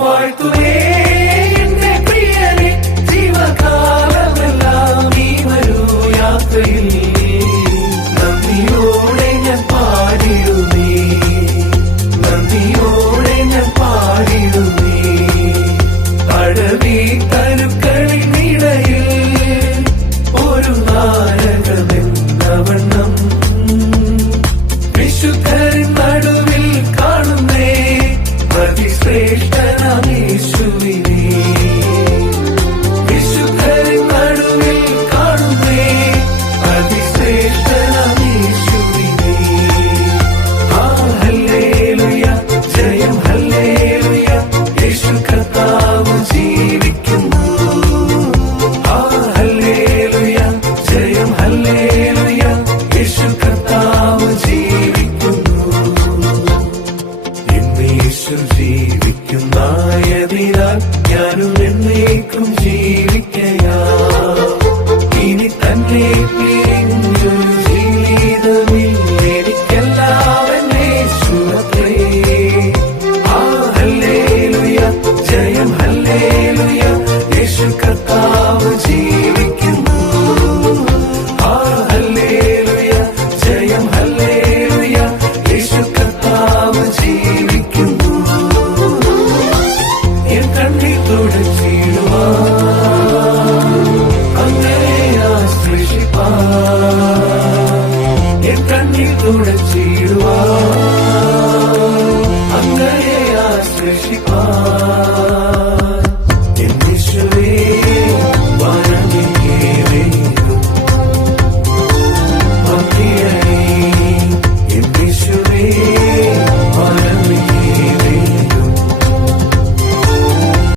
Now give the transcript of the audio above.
വാഴ്ത്തുവേ എന്റെ പ്രിയനെ ജീവകാലമെല്ലാം നീ വരൂ യാത്രയിൽ നന്ദിയോടെ ഞാൻ പാടിടുമേ നന്ദിയോടെ ഞാൻ പാടിടുമേ അടവി തരുക്കളിനിടയിൽ ഒരു നാരകമെന്നവണ്ണം വിശുദ്ധരിൻ നടുവിൽ കാണുന്നേ അതിശ്രേഷ്ഠനാം യേശുവിനെ വിശുദ്ധരിൻ നടുവിൽ കാണുന്നേ അതിശ്രേഷ്ഠനാം യേശുവിനെ ഹല്ലേലൂയ ജയം ഹല്ലേലൂയ യേശു കർത്താവ് ജീവിക്കുന്നു ഹല്ലേലൂയ ജയം ഹല്ലേലൂയ യേശു കർത്താവ് ജീവിക്കുന്നു യേശു ജീവിക്കുന്നായതിനാൽ ഞാനും എന്നേക്കും ജീവിക്കയാ ഇനി തന്നെ പിരിഞ്ഞൊരു ജീവിതമില്ല എനിക്കെല്ലാം യേശുവത്രേ ഹല്ലേലൂയ ജയം ഹല്ലേലൂയ യേശു കർത്താവ് ജീവിക്കുന്നു ഹല്ലേലൂയ ജയം ഹല്ലേലൂയ യേശു കർത്താവ് ജീവിക്കുന്നു എൻ കണ്ണീർ തുടച്ചിടുവാൻ അങ്ങനെ ആശ്ലേഷിപ്പാൻ എൻ കണ്ണീർ തുടച്ചിടുവാൻ